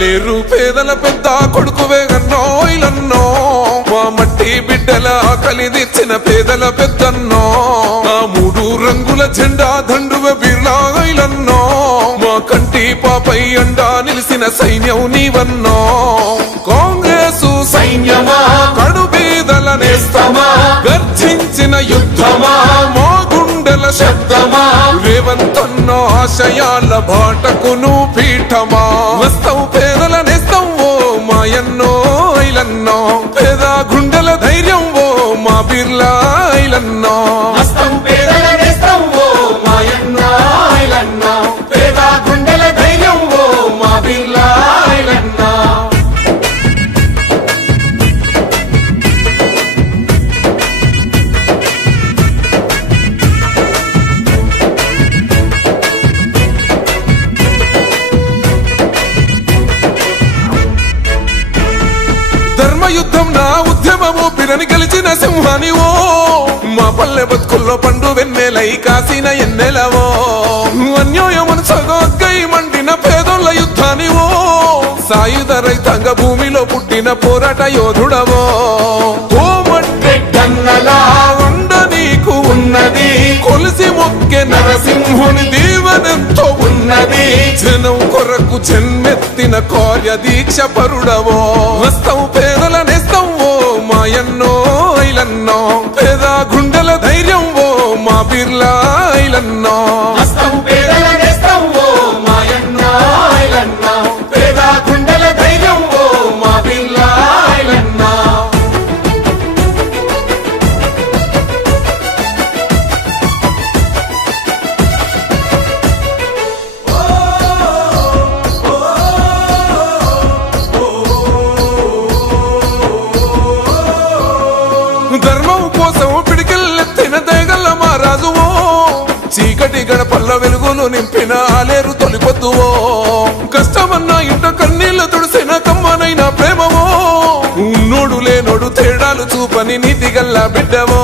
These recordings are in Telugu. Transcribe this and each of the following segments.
లేరు పేదల పెద్ద కొడుకువే గన్నో ఇలన్నో మా మట్టి బిడ్డల ఆకలి తెచ్చిన పేదల పెద్దన్నో ఆ మూడు రంగుల జెండా దండువే బిర్లా ఇలన్నో మా కంటి పాపై అండా నిలిసిన సైన్యం నీవన్నో కాంగ్రెసు సైన్యమా కడు పేదల నేస్తమా గర్జించిన యుద్ధమా మా గుండెల శబ్దమా రేవంతన్నో ఆశయాల బాటకును పీఠమా వస్తావు పేదల నేస్తం ఓ మాయన్నో ఐలన్నో పేద గుండెల ధైర్యం ఓ మా బిర్లా ఐలన్నో వస్తావు పేదల నేస్తం ఓ మాయన్నో ఐలన్నో పేద గుండెల ధైర్యం ఓ మా బిర్లా ఐలన్నో యుద్ధం నా ఉద్యమము పిరని గెలిచిన సింహానివో మా పల్లె బతుకుల్లో పండు వెన్నెలై కాసిన ఎన్నెలవో అన్యాయమను సగొగ్గై మండిన పేదోళ్ళ యుద్ధానివో సాయుధ రైతాంగ భూమిలో పుట్టిన పోరాట యోధుడవో కోమట్టెన్నలా వండ నీకు ఉన్నది కొలిసి మొక్కే నరసింహుని దీవెనెంతో ఉన్నది జనం కొరకు జన్మెత్తిన కార్య దీక్ష పరుడవో వస్తావు పేదల నేస్తం ఓ మాయన్నో ఐలన్నో పేద గుండెల ధైర్యం ఓ మా బిర్లా ఐలన్నో వస్తావు పేదల నేస్తం ఓ మాయన్నో ఐలన్నో పేద గుండెల ధైర్యం ఓ మా బిర్లా ఐలన్నో ధర్మం కోసం పిడికిల్లెత్తిన దయగల్ల మా రాజువో చీకటి గడపల్ల వెలుగులు నింపిన ఆలేరు తొలిపొద్దువో కష్టమన్న ఇంట కన్నీళ్లు తుడిసిన కమ్మనైన ప్రేమవో ఉన్నోడు లేనోడు తేడాలు చూపని నీతి గల్ల బిడ్డవో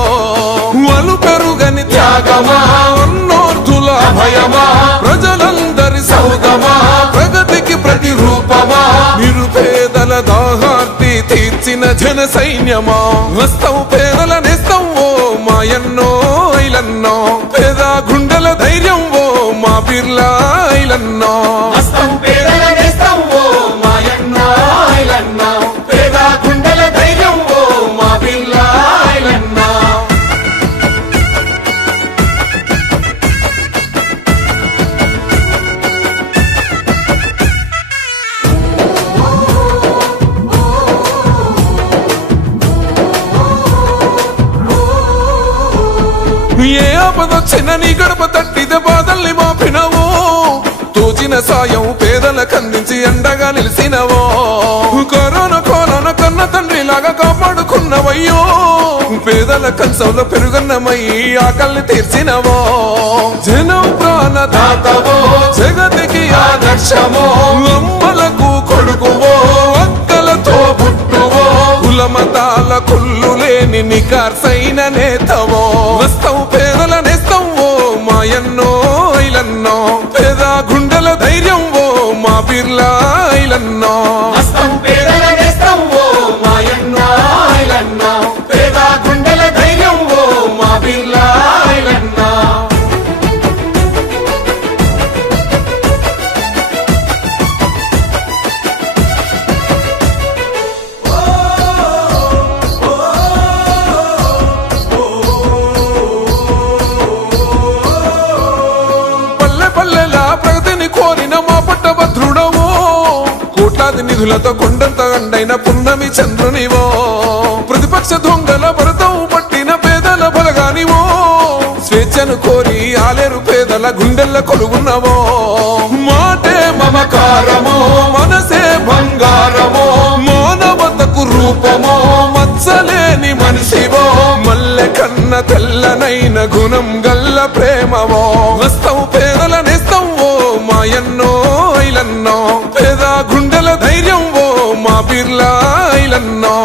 వలు పెరుగని త్యాగమా అన్నోర్ధుల భయమా ప్రజలందరి సౌదమా ప్రగతికి ప్రతిరూపమా నిరుపేదల దాహార్తి తీర్చిన జన సైన్యమా వస్తావు పేదల నేస్తం ఓ మాయన్నో ఐలన్నో పేద గుండెల ధైర్యం ఓ మా బిర్లా ఐలన్నో వస్తావు పేదల నేస్తం ఓ మాయన్నో ఐలన్నో పేద గుండెల ధైర్యం ఓ మా బిర్లా ఐలన్నో ఏ ఆపదొచ్చిన నీ గడప తట్టిదే బాధల్ని మాపినవో తోచిన సాయం పేదలకు అందించి అండగా నిలిసినవో కరోనా కన్న తండ్రిలాగా కాపాడుకున్నవయ్యో పేదల కంచంలో పెరుగన్నమై ఆకల్ని తీర్చినవో జనం ప్రాణదాతవో జగతికి ఆదర్శమో అమ్మలకు కొడుకువో అక్కలతో పుట్టువో కులమతాల కుళ్ళు లేని నికార్సైన నేతవో వస్తావు పేదల నేస్తం ఓ మాయన్నో ఐలన్నో పేద గుండెల ధైర్యం ఓ మా బిర్లా ఐలన్నో వస్తావు పేదల నేస్తం ఓ మాయన్నో ఐలన్నో పేద గుండెల ధైర్యం ఓ మా బిర్లా ఐలన్నో కోరిన మా పట్టభద్రుడవో కోట్లాది నిధులతో కొండంత అండైన పున్నమి చంద్రునివో ప్రతిపక్ష దొంగల భరతం పట్టిన పేదల బలగానివో స్వేచ్ఛను కోరి ఆలేరు పేదల గుండెల్ల కొలుగున్నవో మాటే మమకారమో మనసే బంగారమో మానవతకు రూపమో మచ్చలేని మనిషివో మల్లె కన్న తెల్లనైన గుణం గల్ల ప్రేమవో వస్తావు పేదల నేస్తం ఓ మాయన్నో ఐలన్నో ధైర్యం ఓ మా బిర్లా ఐలన్నో.